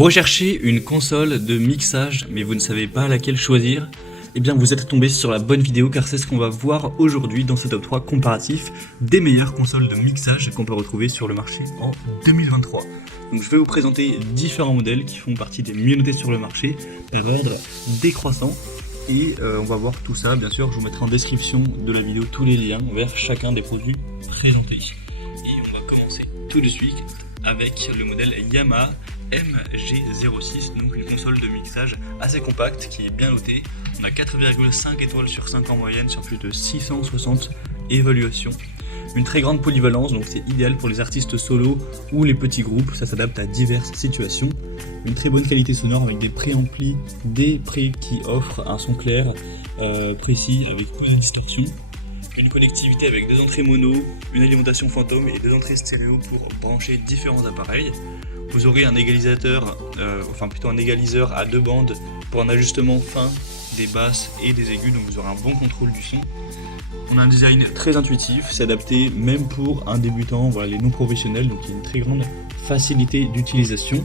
Vous recherchez une console de mixage mais vous ne savez pas laquelle choisir? Eh bien vous êtes tombé sur la bonne vidéo car c'est ce qu'on va voir aujourd'hui dans ce top 3 comparatif des meilleures consoles de mixage qu'on peut retrouver sur le marché en 2023. Donc je vais vous présenter différents modèles qui font partie des mieux notés sur le marché par ordre décroissant et on va voir tout ça. Bien sûr je vous mettrai en description de la vidéo tous les liens vers chacun des produits présentés. Et on va commencer tout de suite avec le modèle Yamaha MG06, donc une console de mixage assez compacte qui est bien notée. On a 4,5 étoiles sur 5 en moyenne sur plus de 660 évaluations. Une très grande polyvalence, donc c'est idéal pour les artistes solos ou les petits groupes, ça s'adapte à diverses situations. Une très bonne qualité sonore avec des préamplis, des prés qui offrent un son clair, précis, avec peu de distorsion. Une connectivité avec deux entrées mono, une alimentation fantôme et deux entrées stéréo pour brancher différents appareils. Vous aurez un égalisateur, un égaliseur à deux bandes pour un ajustement fin des basses et des aigus, donc vous aurez un bon contrôle du son. On a un design très intuitif, c'est adapté même pour un débutant, les non professionnels, donc il y a une très grande facilité d'utilisation.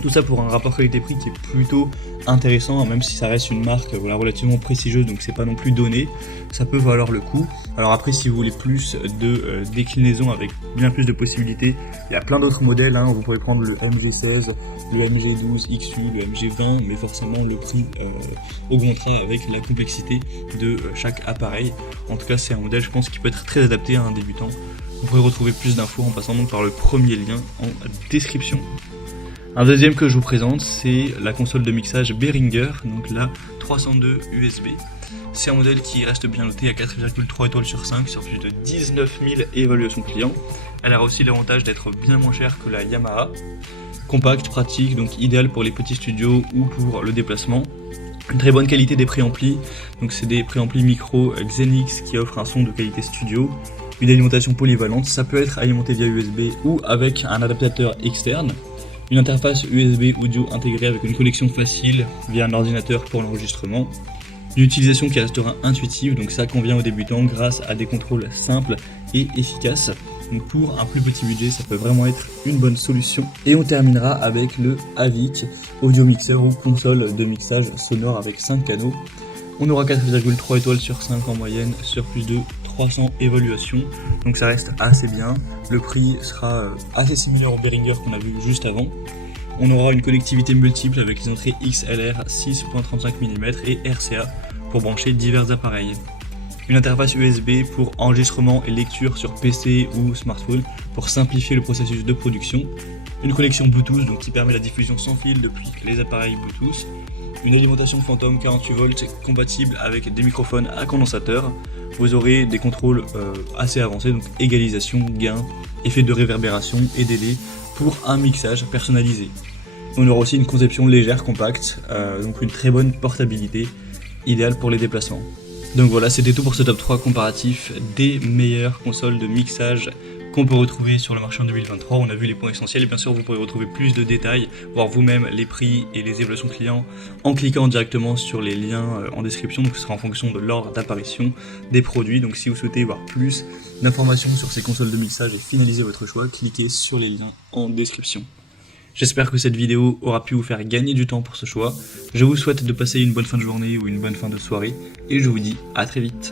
Tout ça pour un rapport qualité-prix qui est plutôt intéressant, même si ça reste une marque relativement prestigieuse, donc c'est pas non plus donné, ça peut valoir le coup. Alors après, si vous voulez plus de déclinaisons avec bien plus de possibilités, il y a plein d'autres modèles, vous pouvez prendre le MG16, le MG12 XU, le MG20, mais forcément le prix augmentera avec la complexité de chaque appareil. En tout cas, c'est un modèle, je pense, qui peut être très adapté à un débutant. Vous pourrez retrouver plus d'infos en passant donc par le premier lien en description. Un deuxième que je vous présente, c'est la console de mixage Behringer, donc la 302 USB. C'est un modèle qui reste bien noté à 4,3 étoiles sur 5 sur plus de 19 000 évaluations clients. Elle a aussi l'avantage d'être bien moins chère que la Yamaha. Compacte, pratique, donc idéal pour les petits studios ou pour le déplacement. Une très bonne qualité des préamplis, donc c'est des préamplis micro Xenix qui offrent un son de qualité studio. Une alimentation polyvalente, ça peut être alimenté via USB ou avec un adaptateur externe. Une interface USB audio intégrée avec une connexion facile via un ordinateur pour l'enregistrement. Une utilisation qui restera intuitive, donc ça convient aux débutants grâce à des contrôles simples et efficaces. Donc pour un plus petit budget, ça peut vraiment être une bonne solution. Et on terminera avec le Avic Audio Mixer ou console de mixage sonore avec 5 canaux. On aura 4,3 étoiles sur 5 en moyenne sur plus de 300 évaluations, donc ça reste assez bien. Le prix sera assez similaire au Behringer qu'on a vu juste avant. On aura une connectivité multiple avec les entrées XLR 6.35 mm et RCA pour brancher divers appareils. Une interface USB pour enregistrement et lecture sur PC ou smartphone pour simplifier le processus de production. Une connexion Bluetooth donc qui permet la diffusion sans fil depuis les appareils Bluetooth. Une alimentation fantôme 48 volts compatible avec des microphones à condensateur. Vous aurez des contrôles assez avancés, donc égalisation, gain, effet de réverbération et délai pour un mixage personnalisé. On aura aussi une conception légère, compacte, donc une très bonne portabilité, idéale pour les déplacements. Donc voilà, c'était tout pour ce top 3 comparatif des meilleures consoles de mixage qu'on peut retrouver sur le marché en 2023. On a vu les points essentiels et bien sûr vous pourrez retrouver plus de détails, voir vous-même les prix et les évaluations clients en cliquant directement sur les liens en description. Donc ce sera en fonction de l'ordre d'apparition des produits. Donc si vous souhaitez voir plus d'informations sur ces consoles de mixage et finaliser votre choix, cliquez sur les liens en description. J'espère que cette vidéo aura pu vous faire gagner du temps pour ce choix. Je vous souhaite de passer une bonne fin de journée ou une bonne fin de soirée et je vous dis à très vite.